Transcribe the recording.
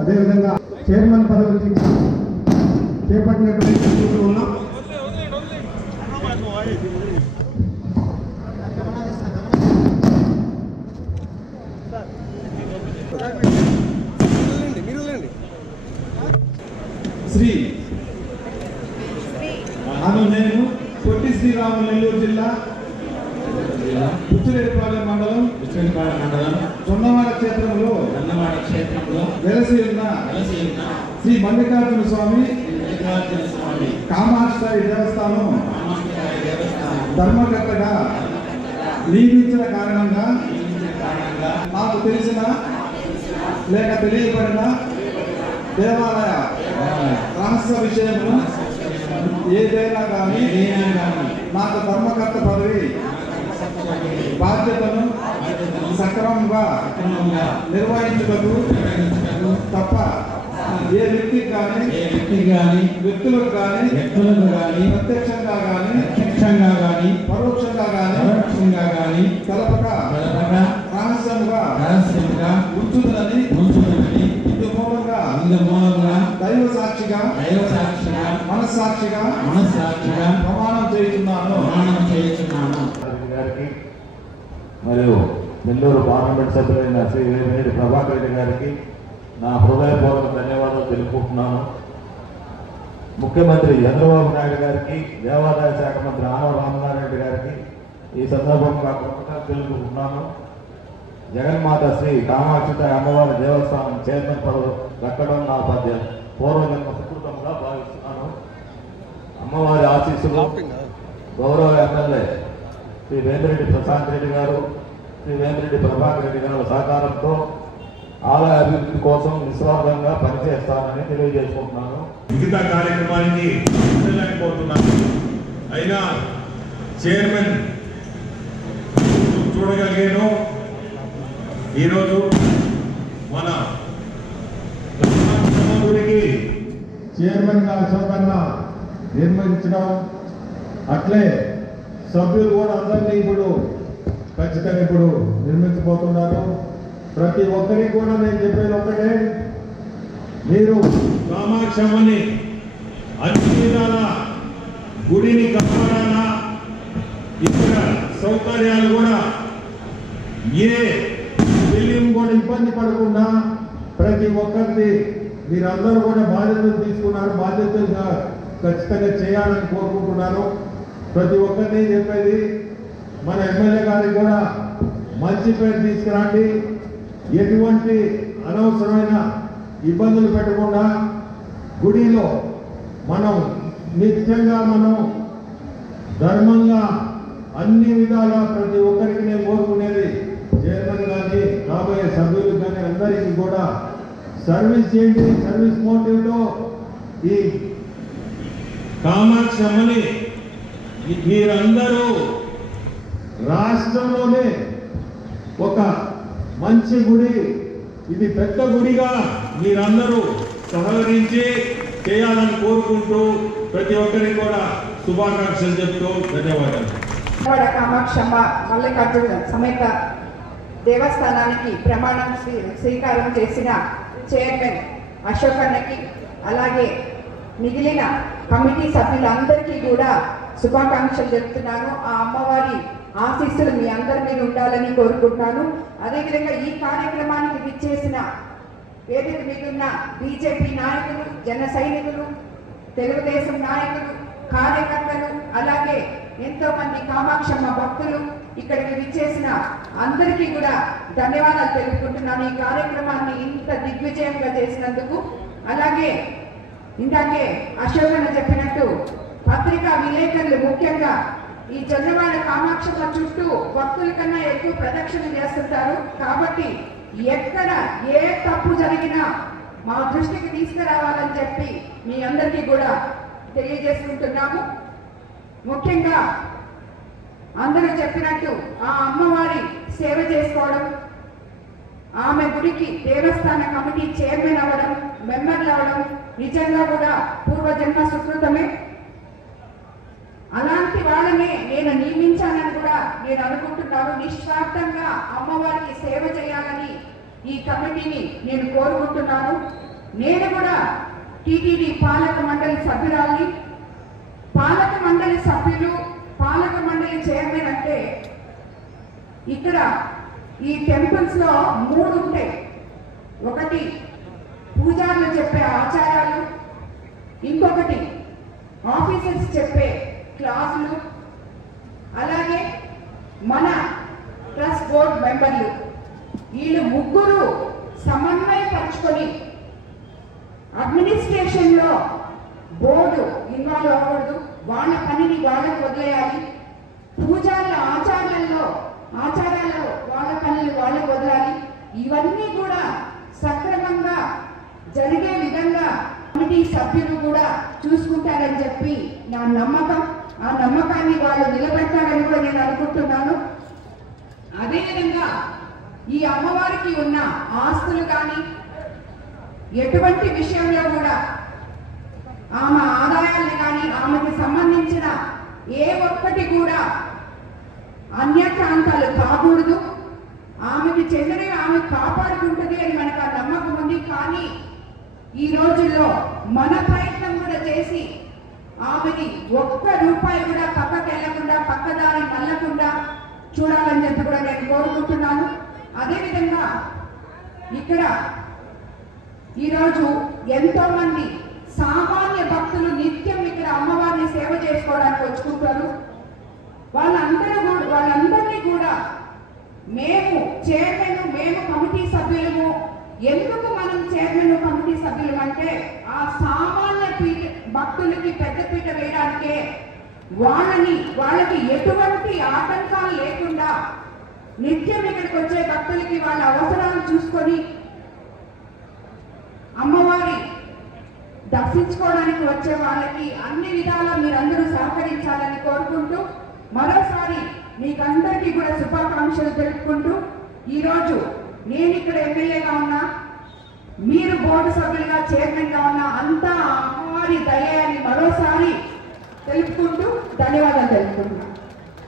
అదేవిధంగా చైర్మన్ పదవి చేపట్టినటువంటి ఉన్నాం. శ్రీ నేను పొట్టి శ్రీరాములు నెల్లూరు జిల్లా పుచ్చిరెడ్డిపాలెం మండలం జొన్నవాడ క్షేత్రంలో వెలసి ఉన్న శ్రీ మల్లికార్జున స్వామి కామాక్షి దేవస్థానం ధర్మకర్తగా నియమించిన కారణంగా నాకు తెలిసిన లేక తెలియబడిన దేవాలయ రహస్య విషయము ఏదైనా కానీ నాకు ధర్మకర్త పదవి బాధ్యతను సక్రమంగా నిర్వహించుటకు తప్ప ఏ వ్యక్తికి కానీ వ్యక్తులకు కానీ ప్రత్యక్షంగా కానీ పరోక్షంగా కానీ తెలపక రహస్యంగా ఉంచుతుందని ఇందు మూలంగా దైవ సాక్షిగా మనస్సాక్షిగా ప్రమాణం చేస్తున్నాను. మరియు నెల్లూరు పార్లమెంట్ సభ్యులైన శ్రీ వేమిరెడ్డి ప్రభాకర్ రెడ్డి గారికి నా హృదయపూర్వక ధన్యవాదాలు తెలుపుకుంటున్నాను. ముఖ్యమంత్రి చంద్రబాబు నాయుడు గారికి, దేవాదాయ శాఖ మంత్రి ఆనవ రామనారాయణ గారికి ఈ సందర్భంగా కృతజ్ఞతలు తెలుపుకుంటున్నాను. జగన్మాత శ్రీ కామాక్షి అమ్మవారి దేవస్థానం చైర్మన్ పదవి దక్కడం నా పూర్వజన్మ సుకృతంగా భావిస్తున్నాను. అమ్మవారి ఆశీస్సులు గౌరవ ఎమ్మెల్యే శ్రీ వేమిరెడ్డి ప్రశాంత్ రెడ్డి గారు, శ్రీ వేమిరెడ్డి ప్రభాకర్ రెడ్డి గారి సహకారంతో ఆలయ అభివృద్ధి కోసం నిస్వార్థంగా పనిచేస్తానని తెలియజేసుకుంటున్నాను. మిగతా కార్యక్రమానికి వెళ్ళలేకపోతున్నాను. అయినా చైర్మన్ చూడగలిగాను. ఈరోజు మన గుడికి చైర్మన్ గా అశోకన్న నిర్వహించడం, అట్లే సభ్యులు కూడా అందరినీ ఇప్పుడు ఖచ్చితంగా ఇప్పుడు నిర్మించబోతున్నారు. ప్రతి ఒక్కరికి కూడా నేను చెప్పేది ఒకటే, మీరు కామాక్షమ్మని అన్ని విధాల గుడిని కాపాడాలా, ఇక్కడ సౌకర్యాలు కూడా ఏ బిల్లింగ్ కూడా ఇబ్బంది పడకుండా ప్రతి ఒక్కరిని మీరందరూ కూడా బాధ్యతలు తీసుకున్నారు. బాధ్యతలుగా ఖచ్చితంగా చేయాలని కోరుకుంటున్నారు. ప్రతి ఒక్కరిని చెప్పేది, మన ఎమ్మెల్యే గారికి కూడా మంచి పేరు తీసుకురండి. ఎటువంటి అనవసరమైన ఇబ్బందులు పెట్టకుండా గుడిలో మనం నిత్యంగా మనం ధర్మంగా అన్ని విధాలా ప్రతి ఒక్కరికి నేను కోరుకునేది, చైర్మన్ కానీ రాబోయే సభ్యులు కానీ అందరికీ కూడా సర్వీస్ చేయండి. సర్వీస్ మోటివ్తో ఈ కామాక్షమ్మని మీరందరూ రాష్ట్రంలోనే ఒక మంచి గుడి, ఇది పెద్ద గుడిగా మీరందరూ సహకరించి చేయాలని కోరుకుంటూ ప్రతి ఒక్కరికి కూడా శుభాకాంక్షలు చెప్తూ ధన్యవాదాలు. కామాక్షమ్మ మల్లికార్జున సమేత దేవస్థానానికి ప్రమాణం స్వీకారం చేసిన చైర్మన్ అశోకన్నకి, అలాగే మిగిలిన కమిటీ సభ్యులందరికీ కూడా శుభాకాంక్షలు చెప్తున్నాను. ఆ అమ్మవారి ఆశీస్సులు మీ అందరి మీద ఉండాలని కోరుకుంటున్నాను. అదేవిధంగా ఈ కార్యక్రమానికి విచ్చేసిన వేదిక మీద ఉన్న బీజేపీ నాయకులు, జన సైనికులు, తెలుగుదేశం నాయకులు, కార్యకర్తలు, అలాగే ఎంతో మంది కామాక్షమ్మ భక్తులు ఇక్కడికి విచ్చేసిన అందరికీ కూడా ధన్యవాదాలు తెలుపుకుంటున్నాను. ఈ కార్యక్రమాన్ని ఇంత దిగ్విజయంగా చేసినందుకు. అలాగే ఇందాకే అశోకన్న చెప్పినట్టు పత్రికా విలేకరులు ముఖ్యంగా ఈ జొన్నవాడ కామాక్షమ్మ చుట్టూ భక్తుల కన్నా ఎక్కువ ప్రదక్షిణ చేస్తుంటారు. కాబట్టి ఎక్కడ ఏ తప్పు జరిగినా మా దృష్టికి తీసుకురావాలని చెప్పి మీ అందరికీ కూడా తెలియజేసుకుంటున్నాము. ముఖ్యంగా అందరూ చెప్పినట్టు ఆ అమ్మవారి సేవ చేసుకోవడం, ఆమె గుడికి దేవస్థాన కమిటీ చైర్మన్ అవ్వడం, మెంబర్లు అవ్వడం నిజంగా కూడా పూర్వజన్మ సుకృతమే. అలాంటి వాళ్ళనే నేను నియమించాలని కూడా నేను అనుకుంటున్నాను. నిస్వార్థంగా అమ్మవారికి సేవ చేయాలని ఈ కమిటీని నేను కోరుకుంటున్నాను. నేను కూడా టీటీడీ పాలక మండలి సభ్యురాలి. పాలక మండలి సభ్యులు, పాలక మండలి చైర్మన్ అంటే ఇక్కడ ఈ టెంపుల్స్ లో 3 ఉంటాయి. ఒకటి పూజారులు చెప్పే ఆచారాలు, ఇంకొకటి ఆఫీసర్స్ చెప్పే క్లాసులు, అలాగే మన ట్రస్ట్ బోర్డ్ మెంబర్లు. వీళ్ళు ముగ్గురు సమన్వయపరుచుకొని అడ్మినిస్ట్రేషన్ లో బోర్డు ఇన్వాల్వ్ అవ్వకూడదు, వాళ్ళ పనిని వాళ్ళకు వదిలేయాలి. పూజారుల ఆచారాల్లో వాళ్ళ పనులు వాళ్ళకు వదలాలి. ఇవన్నీ కూడా సక్రమంగా జరిగే విధంగా కమిటీ సభ్యులు కూడా చూసుకుంటారని చెప్పి నా నమ్మకం. ఆ నమ్మకాన్ని వాళ్ళు నిలబెట్టాలని కూడా నేను అనుకుంటున్నాను. అదేవిధంగా ఈ అమ్మవారికి ఉన్న ఆస్తులు కానీ ఎటువంటి విషయంలో కూడా ఆమె ఆదాయాలను కానీ ఆమెకు సంబంధించిన ఏ ఒక్కటి కూడా అన్యక్రాంతాలు కాకూడదు. ఆమెకి చెందినవి ఆమె కాపాడుకుంటుంది అని మనకు ఆ నమ్మకం ఉంది. కానీ ఈ రోజుల్లో మన ప్రయత్నం కూడా చేసి ఆమెకి ఒక్క రూపాయి కూడా పక్కకి వెళ్లకుండా, పక్కదారి మళ్ళకుండా చూడాలని చెప్పి కూడా నేను కోరుకుంటున్నాను. అదేవిధంగా ఇక్కడ ఈరోజు ఎంతో మంది సామాన్య భక్తులు నిత్యం ఇక్కడ అమ్మవారిని సేవ చేసుకోవడానికి వచ్చుకుంటారు. వాళ్ళందరినీ కూడా మేము చైర్మన్, మేము కమిటీ సభ్యులము. ఎందుకు మనం చైర్మన్ కమిటీ సభ్యులు అంటే ఆ సామాన్య భక్తులకి పెద్దపీట వేయడానికే. వాళ్ళకి ఎటువంటి ఆటంకాలు లేకుండా నిత్యం ఇక్కడికి వచ్చే భక్తులకి వాళ్ళ అవసరాలు చూసుకొని అమ్మవారి దర్శించుకోవడానికి వచ్చే వాళ్ళకి అన్ని విధాలా మీరందరూ సహకరించాలని కోరుకుంటూ మరోసారి మీకందరికీ కూడా శుభాకాంక్షలు తెలుపుకుంటూ, ఈరోజు నేను ఇక్కడ ఎమ్మెల్యేగా ఉన్నా, మీరు బోర్డు సభ్యులుగా చైర్మన్గా ఉన్నా, అంతా అమ్మవారి దయ అని మరోసారి తెలుపుకుంటూ ధన్యవాదాలు తెలుపుకుంటున్నాను.